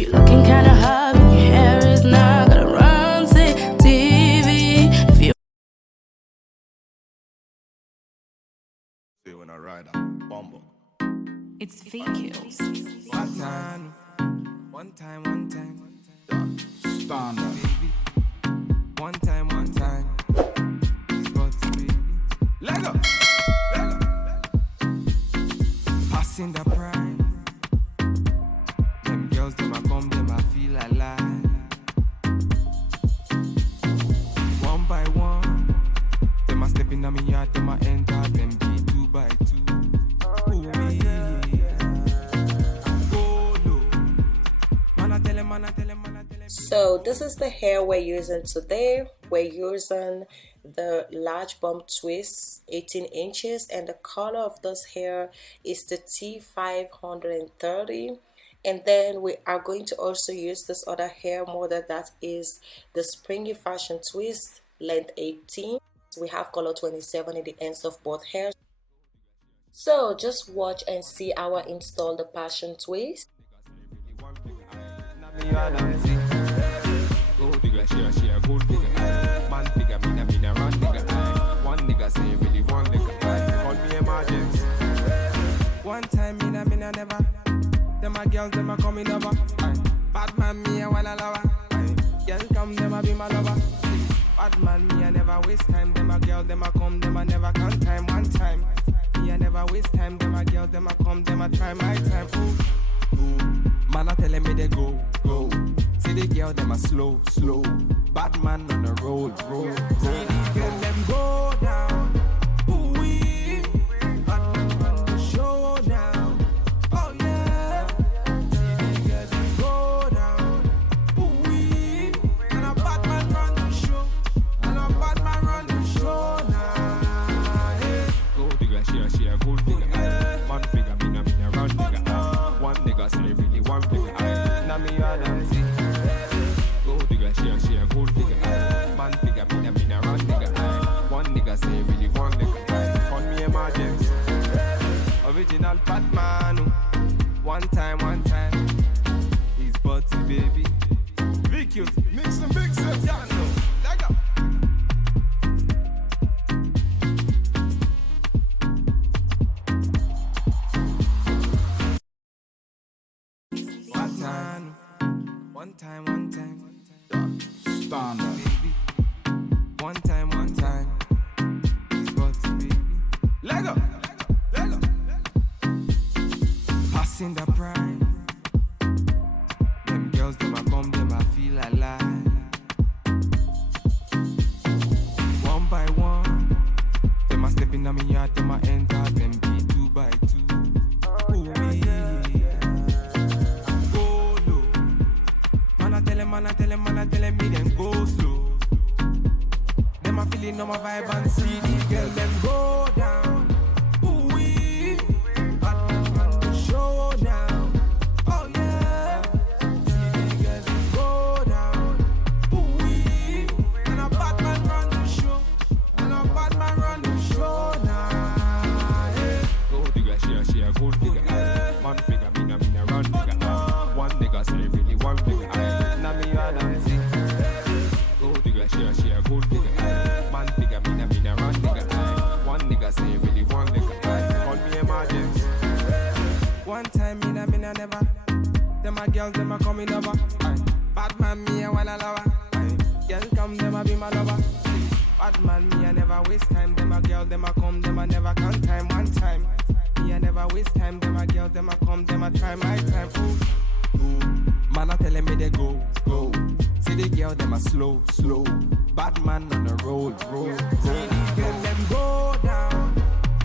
If you're looking kinda hot and your hair is not gonna Ronsay TV. If you when I ride a bumble. it's VQs. One time. Standard. Baby. One time. It's got to be. Lego. Passing the prime. Them girls, them a come, them a feel alive. One by one. Them a step in on me yard, them a enter, them be 2 by 2. Ooh, yeah. Go low. Man, I tell him. So this is the hair we're using today. We're using the large bump twist 18 inches, and the color of this hair is the T530. And then we are going to also use this other hair model that is the springy fashion twist length 18. We have color 27 in the ends of both hairs. So just watch and see how I install the passion twist. One time, me never. Them my girls, them a coming over. Bad man, me a wanna lover. Girl come, them a be my lover. Bad man, me a never waste time. Them a girl, them a come, them a never count time. One time, me a never waste time. Them a girl, them a come, them a try my time. Ooh. Man a telling me they go. See the girl, them a slow. Bad man on the road. See the girl, them go down. Ooh wee. Bad man on the show now. Oh yeah. See the girl, them go down. Ooh wee. And a bad man run the show. Now. Yeah. Gold digger, she a gold digger. Man figure, me na run digger. One nigga say really one figure. Now me a dance. Gold digger, she a gold digger. Man figure, me na run digger. One nigga say really one nigga. Call me emergency. Original Batman. One time. He's Butty baby. VQs. Mix it. Yeah, no. Leg up. One time. Standard. Baby. One time. He's Butty baby. Lego. Passing the prime. Them girls, them a come, them a feel alive. One by one. Them a step in on me yard, them a enter, them be 2 by 2. Ooh, yeah. Go low. Man, I tell him, me them go slow. Them a feeling on my vibe and see the girl, them go down. Ooh, wee. Bad man on the show now. Oh yeah. See the girl, them go down. Ooh, wee. And a bad man run the show. Now. Yeah. Gold digger, she a gold digger. Man figure, me na run digger. One nigga say really one figure. Now me a dance. Gold digger, she a gold digger. Man figure, me na run digger. One nigga say really one nigga. Call me emergency. One time, me never. Them a girls, them a coming over. Bad man, me a wanna lover. Girl come, them a be my lover. Bad man, me a never waste time. Them a girl, them a come, them a never count time. One time, me a never waste time. Them a girl, them a come, them a try my time. Ooh. Man a telling me they go. See the girl, them a slow. Bad man on the road. See the girl, them go down.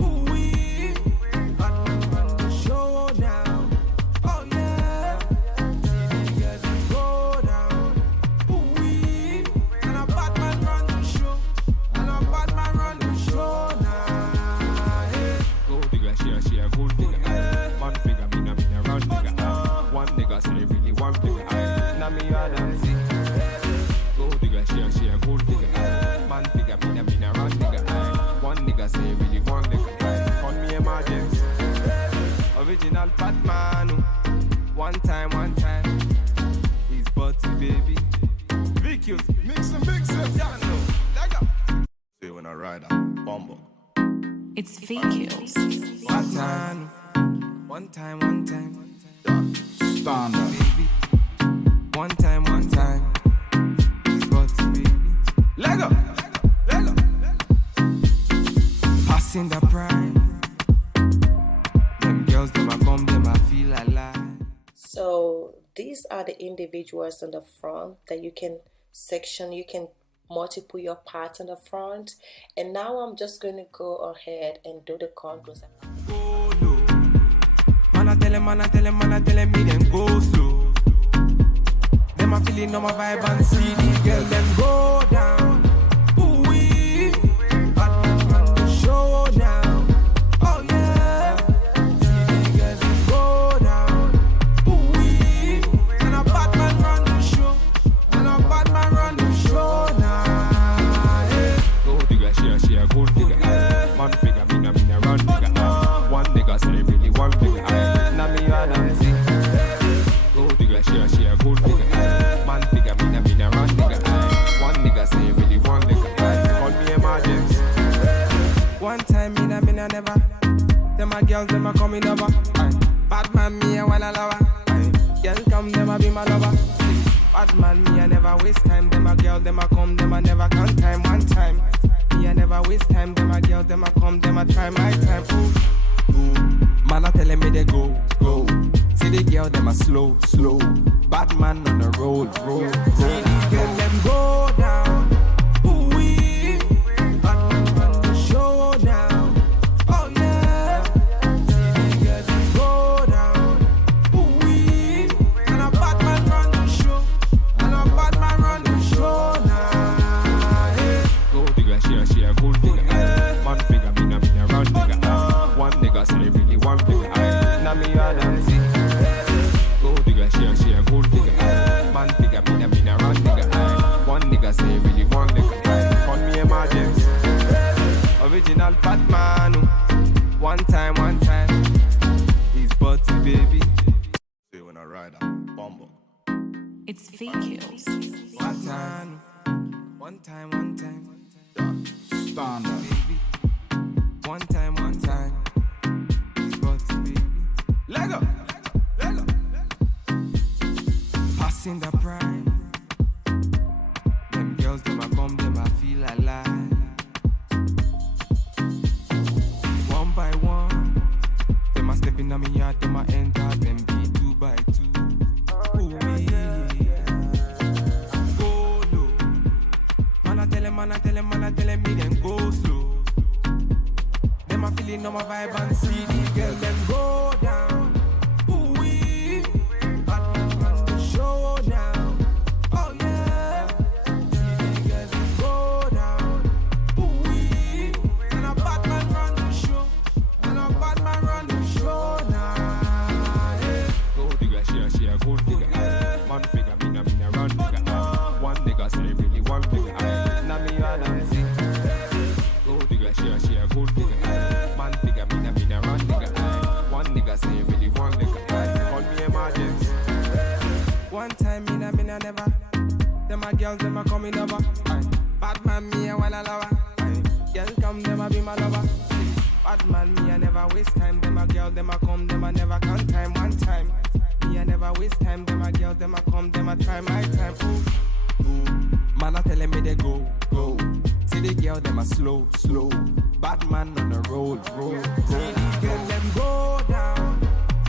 Ooh wee. Bad man on the show now. Oh yeah. See the girl, them go down. Ooh wee. And a bad man run the show. Now. Yeah. Gold digger, she a gold digger. Man figure, me na run digger. One nigga say really one figure. Now me a dance. Gold digger, she a gold digger. Man figure, me na run digger. One nigga say really one nigga. Call me emergency. Original Batman. One time. rider, bumbo. It's Feekills. One time. Standard. Baby. One time. It's got to be. Lego. Passing the prime. Them girls, them a come, them a feel alive. So these are the individuals on the front that you can section. You can multiple your parts on the front. And now I'm just going to go ahead and do the contours. Go low. Man, I tell him, me then go slow. Them a feeling on my vibe and see the girl them go down. Ooh wee, on the show now. Oh yeah, see the girl them go down. Ooh wee, and a bad man run the show, now. Yeah. Go digga, she a gold digga. Man figure, me na run digga. One nigga say really one digga. Now me a dance. Go digga, she a gold digga. Man figure, me na run digga. One nigga say really one digga. Call me emergency. One time me na never. Them a girls, them a coming over. Bad man, me a wanna lover. Girl come, them a be my lover. Bad man, me a never waste time. Them a girl, them a come, them a never count time. One time, me a never waste time. Them a girl, them a come, them a try my time. Ooh, man a telling me they go. See the girl, them a slow. Bad man on the road. See the girl, them go down. Ooh wee, bad man on the show now. Oh yeah, see the girl, them go down. Ooh wee, and a bad man run the show. Now. Yeah. Go digga, she a gold digga. Man figure, me na run digga. One nigga say really one digga. Now me a dance. Go digga, she a gold digga. Man figure, me na run digga. One nigga say really one digga. Call me emergency. Original Batman. One time. He's butty, baby. Say when I rider, bumbo. It's Feekills. One time. Standard. Baby. One time. He's butty, baby. Lego. Passing the prime. Them girls, them a come, them a feel alive. One by one, them a step in on me yard, them a enter, them be 2 by 2. Ooh yeah. Go low. Man a tell him, me then go slow. Them a feeling on my vibe and see the girl, them go down. Ooh wee, bad man on the show now. Oh yeah, see the girl, them go down. Ooh wee, and a bad man run the show. Now. Yeah. Go digga, she a gold digga. Man figure, me na run digga. One nigga say really one digga. Now me a dance. Go digga, she a gold digga. Man figure, me na run digga. One nigga say really one digga. Call me emergency. One time me na never. Them a girls, them a coming over. Bad man, me a wanna lover. Girl come, them a be my lover. Bad man, me a never waste time. Them a girl, them a come, them a never count time. One time, me a never waste time. Them a girl, them a come, them a try my time. Ooh, man a telling me they go. See the girl, them a slow. Bad man on the road. See the girl, them go down.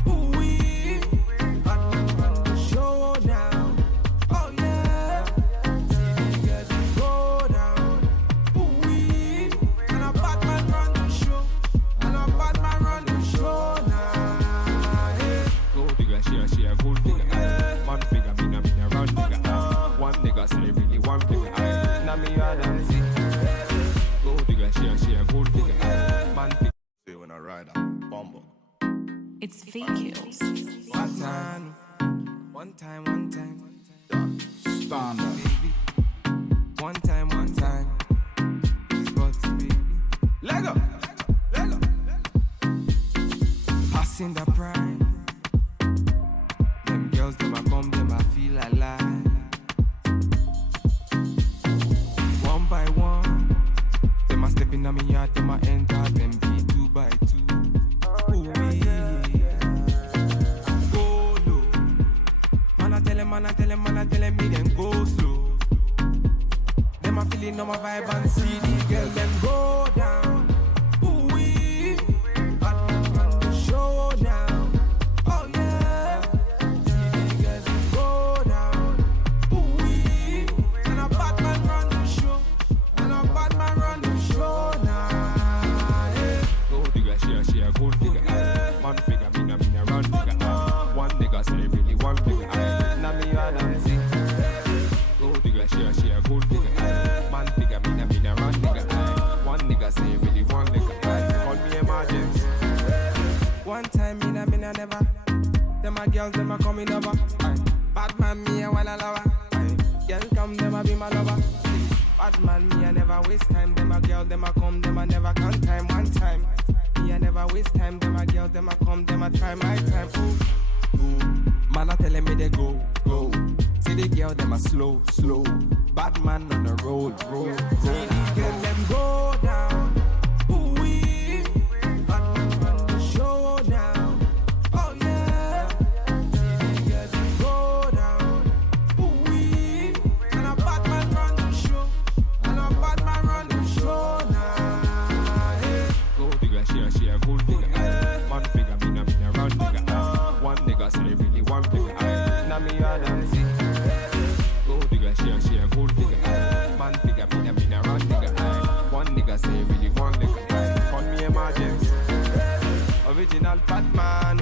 Ooh wee, bad man on the show now. Oh yeah, see the girl, them go down. Ooh wee, and a bad man run the show. Now. Yeah. Go digga, she a gold digga. Man figure, me na run digga. One nigga say really one digga. Now me a dance. Go digga, she a gold digga. Man figure. Say when I rider, bumbo. It's Feekills. One time. Standard. Baby. One time. He's butty, baby. Lego. Passing the prime. Them girls, them a come, them a feel alive. One by one, them a step in man, I tell him, man, I tell him, me then go slow. Them a feeling on my vibe and see the girl, them go down. Ooh-wee, on the show now. Oh yeah, see the girls them go down. Ooh-wee, and a bad man run the show. And a bad man run the show now. Yeah. Go digger, she a gold digger. Man figure, me na run digger. One nigga say really one digger. Now me a dancing. Go digger, she a gold digger. Man figure, me na run digger. One nigga say really one digger. Call me emergency. One time me na never. Them a girls, them a coming over. Bad man me a wanna lover. Girl come, them a be my lover. Bad man me a never waste time. Them a girl, them a come, them a never count time. One time me a never waste time. Them a girls, them a come, them a try my time. Ooh, ooh. Man a telling me they go. See the girl, them a slow. Bad man on the road. See the girl, them go down. Ooh wee, on the show now. Oh yeah, see the girls, them go down. Ooh wee, and a bad man run the show. And a bad man run the show now. Yeah. Go digger, she a gold digger. Man figure, me na run digger. One nigga say really one digger. Now me a dancing. Go digger, she a gold digger. Man figure, me na run digger. One nigga say really one digger. Call me emergency. Original Batman.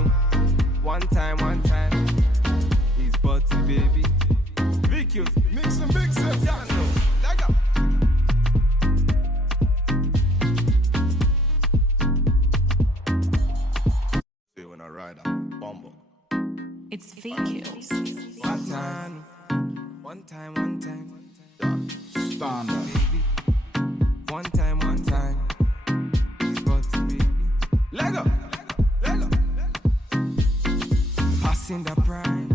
One time. He's Butty baby. Vicus, mix and mix it. Yeah, no. Leg up. See when I ride a bumble. It's VQs. One time. Standard. Baby. One time. He's Butty baby. Leg up. Passing the prime.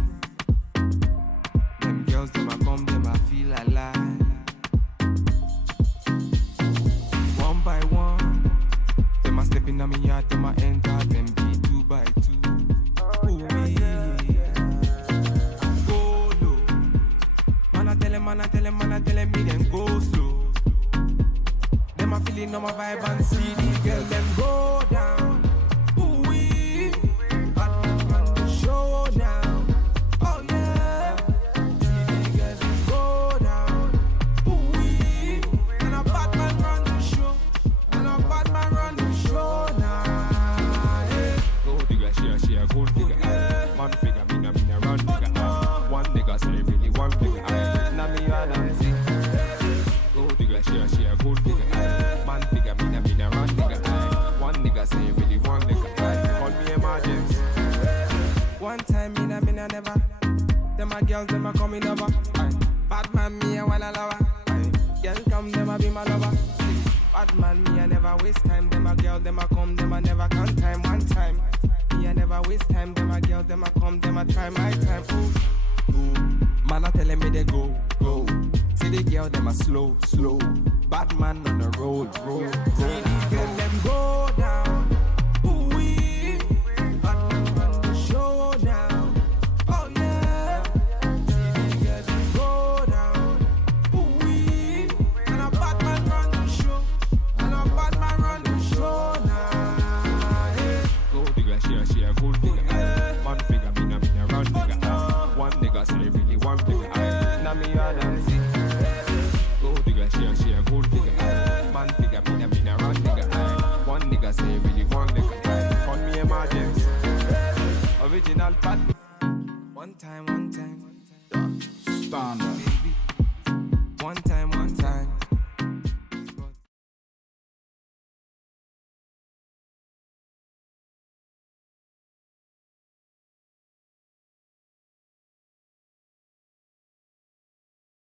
Them girls, them a come, them a feel alive. One by one, them a step in on me yard, them a enter, them be 2 by 2. Ooh, yeah. Go low. Man a tell him, me them go slow. Them a feeling on my vibe and see the girl, them go down. Ooh wee, on the show now. Oh yeah, see the girls them go down. Ooh wee, and a bad man run the show. And a bad man run the show now. Yeah. Go digger, she a gold digger. Man figure, me na run digger. One nigga say really one digger. Now me a dancing. Go digger, she a gold digger. Man figure, me na run digger. One nigga say really one digger. Call me emergency. One time me na never. Them a girls, them a coming over. Bad man me a wanna lover. Girl come, them a be my lover. Bad man me a never waste time. Them a girl, them a come, them a never count time. One time me a never waste time. Them a girls, them a come, them a try my time. Ooh, man a telling me they go. See the girl, them a slow. Bad man on the road. See the girl, them go down. Ooh wee, on the show now. Oh yeah, see the girls, them go down. Ooh wee, and a bad man run the show. And a bad man run the show now. Yeah. Go digger, she a gold digger. Man figure, me na run digger. One nigga say really one digger. Now me a dancing. Go digger, she a gold digger. Man figure, me na run digger. One nigga say really one digger. Call me emergency. Original Bat. One time. Standard.